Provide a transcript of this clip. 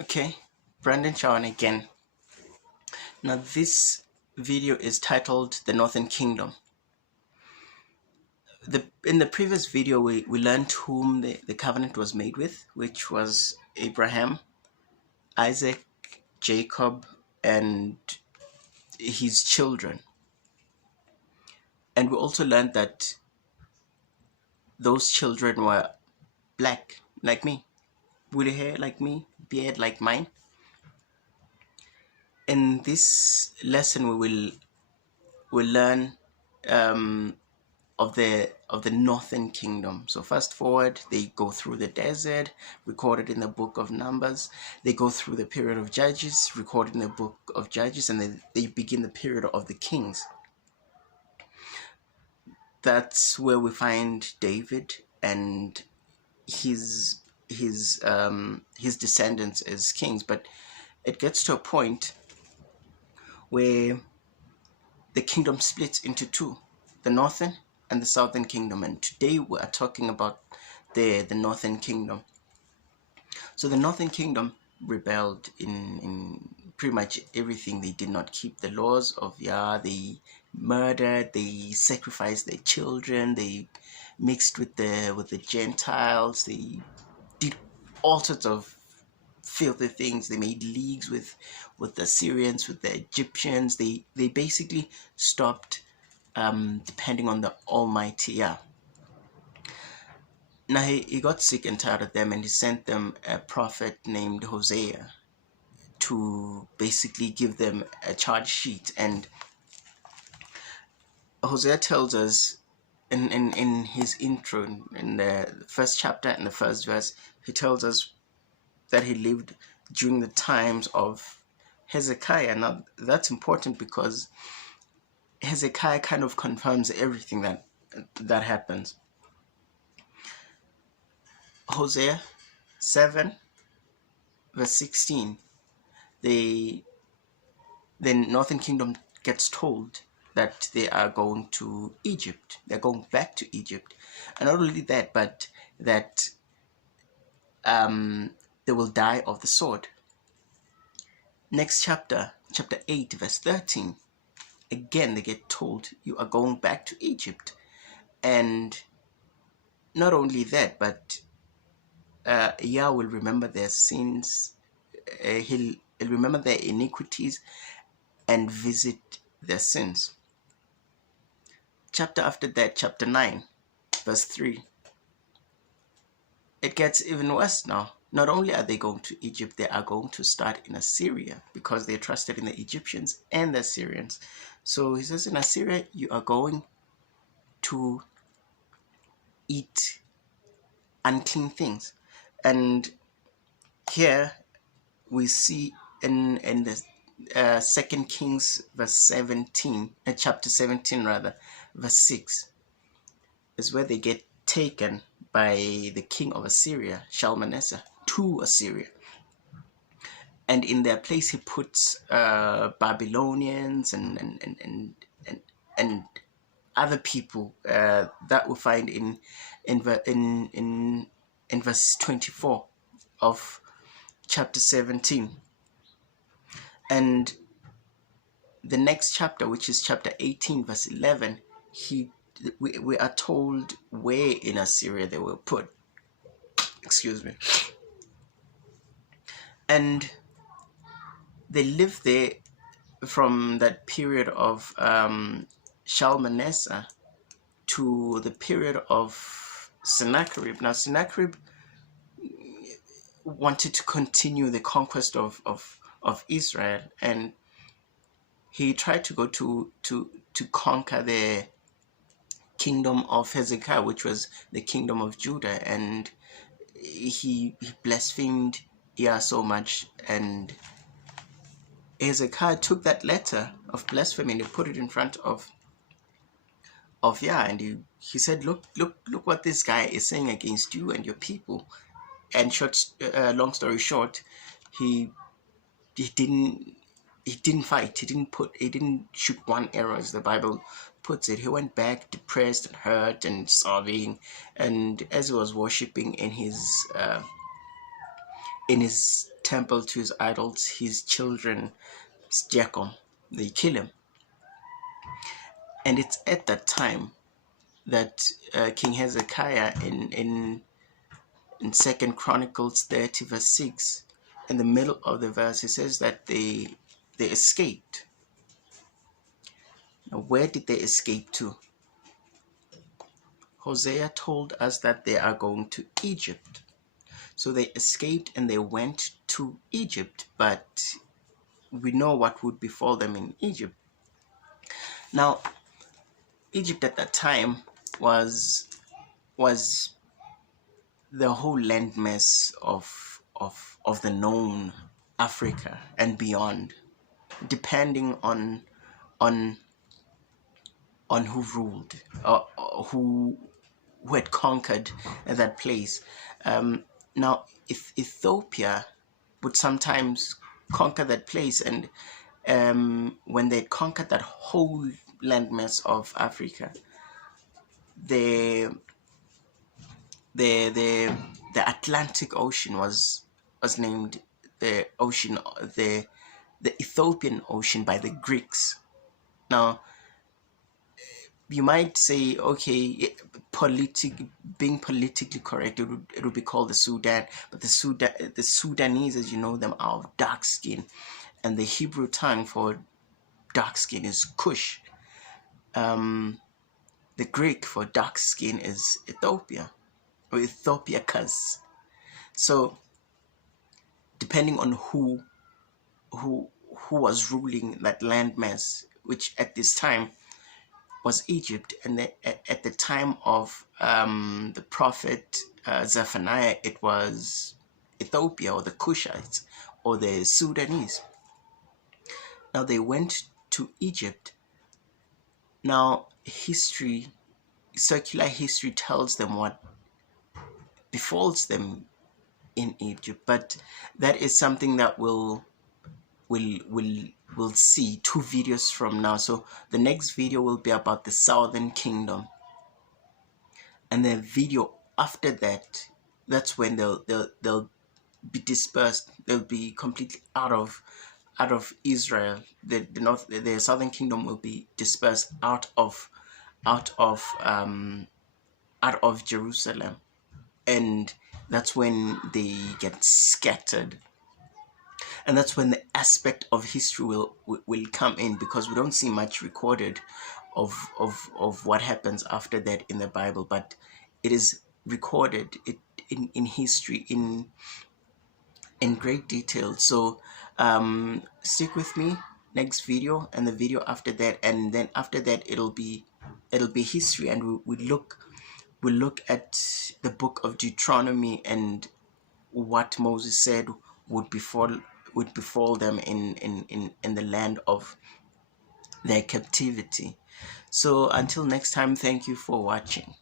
Okay, Brandon Shawan again. Now this video is titled The Northern Kingdom. In the previous video we learned whom the covenant was made with, which was Abraham, Isaac, Jacob, and his children. And we also learned that those children were black, like me, woolly hair like me, beard like mine. In this lesson we will learn of the northern kingdom. So fast forward, they go through the desert, recorded in the book of Numbers. They go through the period of Judges, recorded in the book of Judges, and then they begin the period of the kings. That's where we find David and his descendants as kings. But it gets to a point where the kingdom splits into two, the northern and the southern kingdom. And today we are talking about the northern kingdom. So the northern kingdom rebelled in pretty much everything. They did not keep the laws of Yah. They murdered, they sacrificed their children, they mixed with the Gentiles, they did all sorts of filthy things. They made leagues with the Syrians, with the Egyptians. They basically stopped depending on the Almighty Yah. Now he got sick and tired of them, and he sent them a prophet named Hosea to basically give them a charge sheet. And Hosea tells us in his intro, in the first chapter and the first verse, he tells us that he lived during the times of Hezekiah. Now that's important because Hezekiah kind of confirms everything that happens. Hosea 7 verse 16, the northern kingdom gets told that they are going to Egypt. They're going back to Egypt. And not only that, but that they will die of the sword. Next chapter, chapter 8 verse 13, again they get told you are going back to Egypt. And not only that, but Yah will remember their sins. He'll remember their iniquities and visit their sins. Chapter after that, chapter 9 verse 3, it gets even worse now. Not only are they going to Egypt, they are going to start in Assyria, because they trusted in the Egyptians and the Assyrians. So he says, in Assyria you are going to eat unclean things. And here we see in the 2 Kings verse 17, chapter 17 rather, verse 6, is where they get taken by the king of Assyria, Shalmaneser, to Assyria. And in their place he puts Babylonians and other people that we find in verse 24 of chapter 17. And the next chapter, which is chapter 18 verse 11, we are told where in Assyria they were put. Excuse me. And they lived there from that period of Shalmaneser to the period of Sennacherib. Now Sennacherib wanted to continue the conquest of Israel, and he tried to go to conquer the kingdom of Hezekiah, which was the kingdom of Judah, and he blasphemed Yah so much, and Hezekiah took that letter of blasphemy and he put it in front of Yah, and he said, look what this guy is saying against you and your people. And long story short, he didn't fight. He didn't shoot one arrow, as the Bible puts it. He went back depressed and hurt and sobbing. And as he was worshiping in his temple to his idols, his children, Jacob, they kill him. And it's at that time that King Hezekiah in 2nd Chronicles 30 verse 6, in the middle of the verse, it says that they escaped. Now, where did they escape to? Hosea told us that they are going to Egypt. So they escaped and they went to Egypt, but we know what would befall them in Egypt. Now, Egypt at that time was the whole landmass of the known Africa and beyond, depending on who ruled or who had conquered that place. Now, if Ethiopia would sometimes conquer that place, and when they conquered that whole landmass of Africa, the Atlantic Ocean was named the Ethiopian Ocean by the Greeks. Now, you might say, okay, being politically correct, it would be called the Sudan, but the Sudanese, as you know them, are of dark skin, and the Hebrew tongue for dark skin is Cush. The Greek for dark skin is Ethiopia, or Ethiopiacus. So, depending on who was ruling that landmass, which at this time was Egypt, and at the time of the prophet Zephaniah, it was Ethiopia, or the Cushites, or the Sudanese. Now they went to Egypt. Now secular history tells them what befalls them in Egypt, but that is something that we'll see 2 videos from now. So the next video will be about the Southern Kingdom, and the video after that, that's when they'll be dispersed. They'll be completely out of Israel. The Southern Kingdom will be dispersed out of Jerusalem, and that's when they get scattered. And that's when the aspect of history will come in, because we don't see much recorded of what happens after that in the Bible, but it is recorded in history in great detail. So stick with me, next video and the video after that, and then after that it'll be history, and we'll look at the book of Deuteronomy and what Moses said would befall them in the land of their captivity. So until next time, thank you for watching.